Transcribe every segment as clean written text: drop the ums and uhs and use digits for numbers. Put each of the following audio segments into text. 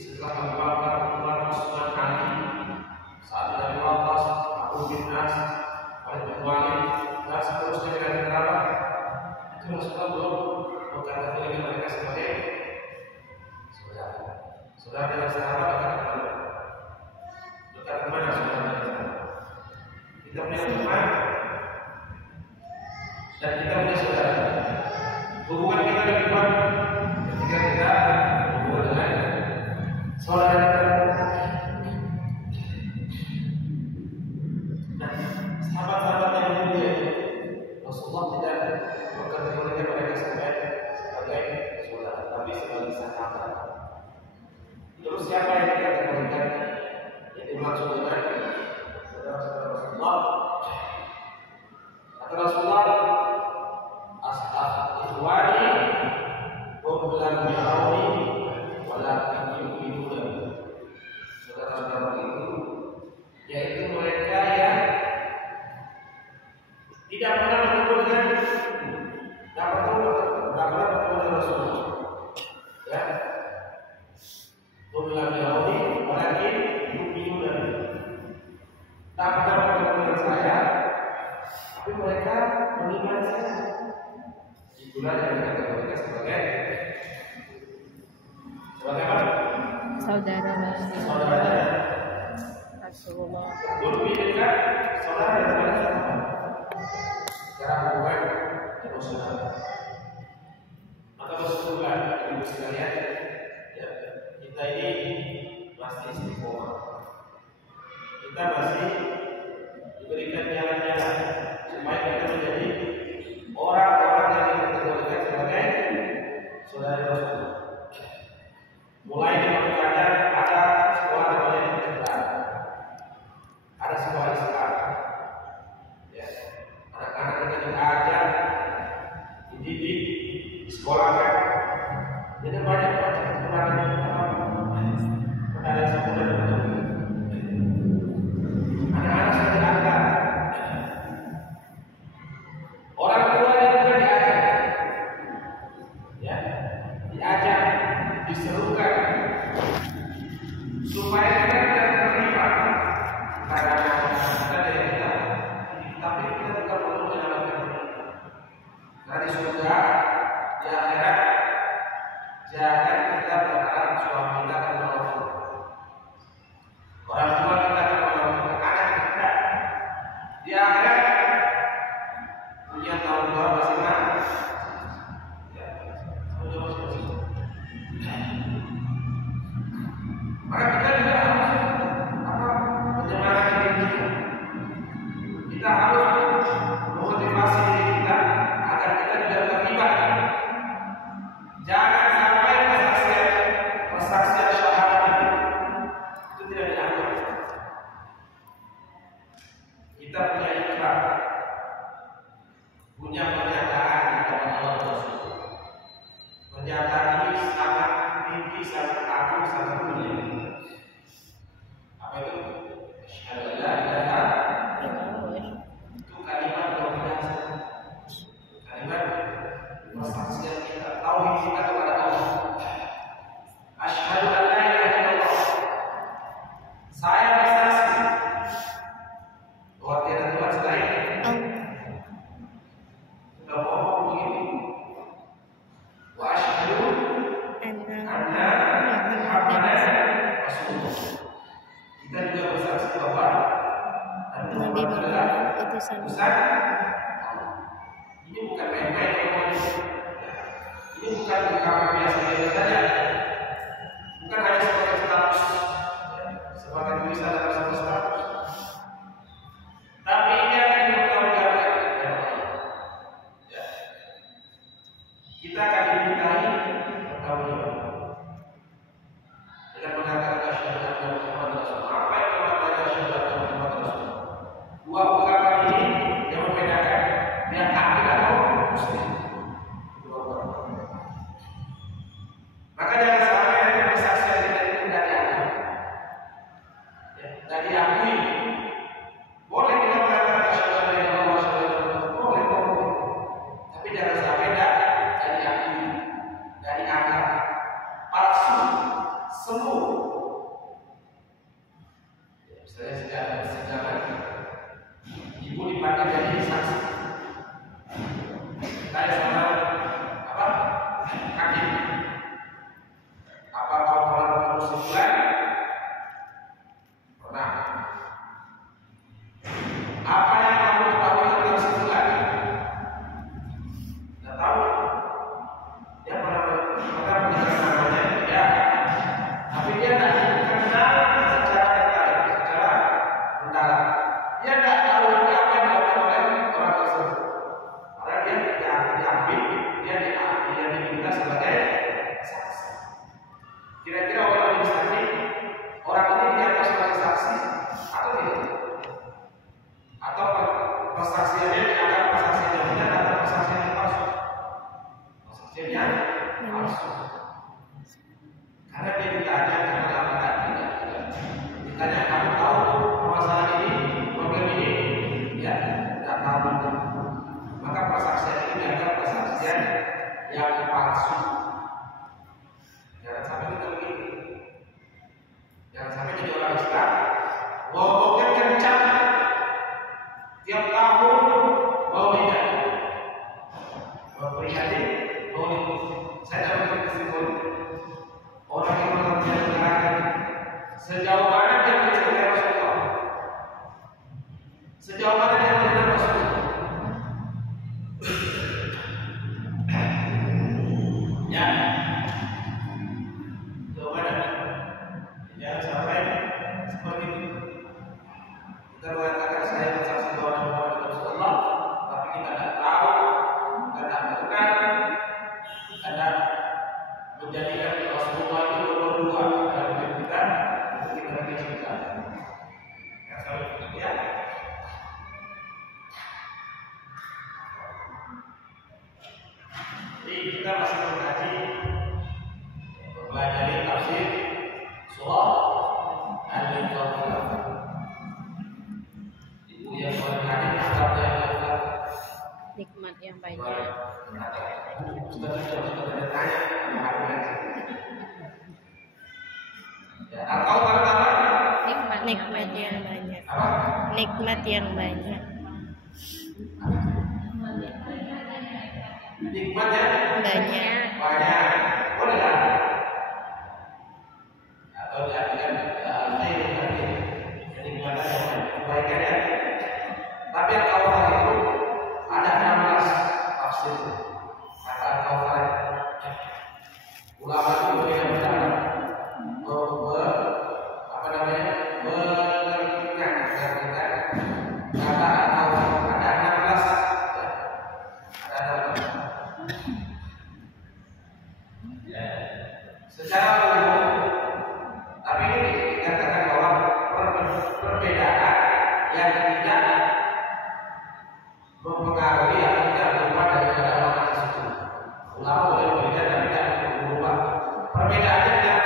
setelah Abu Bakar, Umar, Utsman, Ali, Sa'ad bin Abi Waqqas, Abu bin As, Khalid bin Walid, dan seterusnya dengan kerabat, itu Rasulullah belum mengkategorikan mereka sebagai saudara. Saudara dalam sahabat dekat kemana? Dekat kemana saudara dalam sahabat? Kita punya teman dan kita punya saudara. Hubungan kita lebih kuat ketika kita berhubungan dengan saudara kita. Nah, sahabat-sahabat yang mulia, Rasulullah tidak mengkategorikan mereka sebagai saudara, tapi sebagai sahabat. Terus siapa yang dikategorikan? Yang dimaksud dengan saudara-saudara Rasulullah? Kata Rasulullah, ikhwani hum lam yarawni walakin yu'minuna. Saudara-saudara itu yaitu mereka yang tidak pernah bertemu dengan Rasulullah. Ya, hum lam yarawni walakin yu'minuna. Tak pernah bertemu dengan saya, tapi mereka beriman saja. Itulah yang dikategorikan sebagai apa? Saudara Rasulullah. Lebih dekat saudara daripada sahabat. Secara hubungan emosional. Maka bersyukurlah ibu sekalian, ya, kita ini masih istiqomah. Kita masih diberikan jalan-jalan supaya kita menjadi orang-orang yang dikategorikan sebagai saudara Rasulullah. Mulai di Mekah ada sekolah namanya di Mekah, ada sekolah Islam. Ya, anak-anak kita diajar, dididik, disekolahkan. Jadi banyak kebenaran sekolah betul. Anak-anak sudah diajar. Orang tua juga diajar, ya, diajar, diserukan supaya kita tidak terlibat pada kita dari kita, tapi kita juga perlu menyelamatkan diri. Karena di surga, di akhirat, jangan kita berharap suami kita akan menolong kita. Orang tua kita akan menolong kita, anak kita di akhirat punya tanggung jawab masing-masing. Ya, tanggung jawab masing-masing. Maka kita juga harus menyemangati diri kita. Kita harus memotivasi diri kita agar kita tidak terlibat. Jangan sampai persaksian syahadat itu tidak dianggap. Kita punya ikrar, punya pernyataan di dalam Allah Rasul. Pernyataan ini sangat tinggi, sangat agung, sangat mulia. Apa itu? Asyhadu an la ilaha illallah. Itu kalimat luar biasa. Kalimat persaksian kita, tauhid kita kepada Allah. Asyhadu an la ilaha illallah. Saya bersaksi bahwa tiada Tuhan selain utusan. Ini bukan main-main, ini bukan ungkapan biasa-biasa saja, bukan hanya sebagai status, sebagai tulisan dalam satu status, tapi ini akan dipertanggungjawabkan. Ya. Kita akan dimintai pertanggungjawab dengan mengatakan asyhadu anna Muhammadar Rasulullah. Apa yang bermakna asyhadu anna Muhammadar Rasulullah? Dua ungkapan ini yang membedakan dia kafir atau muslim. Maka jangan sampai persaksian kita itu tidak diakui. Ya, tidak diakui. Boleh kita mengatakan asyhadu an la ilaha illallah, boleh. Tapi jangan sampai tidak diakui, tidak dianggap. tahu dia pernah namanya ya, tapi dia tidak kenal secara detail, secara mendalam. Dia tidak tahu apa yang dilakukan oleh orang tersebut. Karena dia diambil, dia diminta sebagai saksi. Kira-kira orang ini saksi, orang ini dianggap sebagai saksi atau tidak? Atau persaksiannya dianggap persaksian yang benar atau persaksian yang palsu? Persaksian yang palsu. Karena dia ditanya kenapa tidak. Ditanya kamu tahu masalah ini, problem ini? Ya, tidak tahu. Maka persaksian ini dianggap persaksian yang palsu. Jangan sampai kita begitu. Jangan sampai jadi orang Islam ngomongnya kencang, tiap tahun mau tidak, berikan mau saya dapat kesimpulan orang yang mengerjakan gerakan sejauh mana dia mencintai Rasulullah, sejauh mana dia mengenal Rasulullah. Ya, sejauh mana? Jangan sampai seperti itu. Kita mengatakan saya bersaksi bahwa Nabi Muhammad Rasulullah, tapi kita tidak tahu, kita tidak mengenal, kita tidak menjadikan Rasulullah itu nomor dua dalam hidup kita, untuk kita bagi cerita. Ya, selalu ya. Jadi kita masih mengkaji, mempelajari tafsir surah Al-Baqarah. Yang berkali ada Nikmat yang banyak. Nikmat yang banyak. Nikmat yang banyak. Nikmat yang Banyak. banyak. Boleh lah. Atau diartikan nikmat yang kebaikan ya. Tapi yang Al-Kautsar itu ada 16 tafsir kata Al-Kautsar. Ulama itu berbeda mengertikan kata Al-Kautsar ada 16. Ada 16. Secara umum, tapi ini dikatakan bahwa perbedaan yang tidak mempengaruhi atau tidak berubah daripada makna tersebut. Ulama boleh berbeda dan tidak berubah. Perbedaannya tidak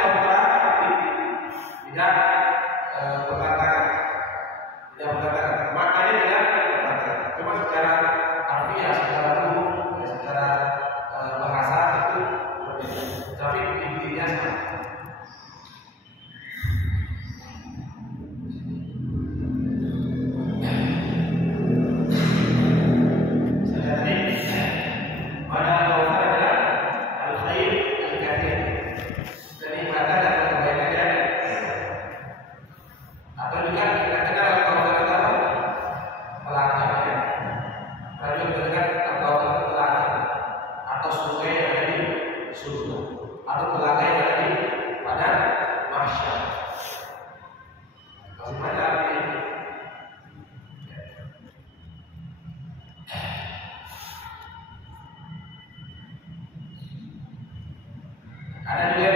tidak bertentangan, maknanya tidak bertentangan. Cuma secara harfiah, secara umum, secara bahasa itu berbeda. Tapi intinya sama. Ada juga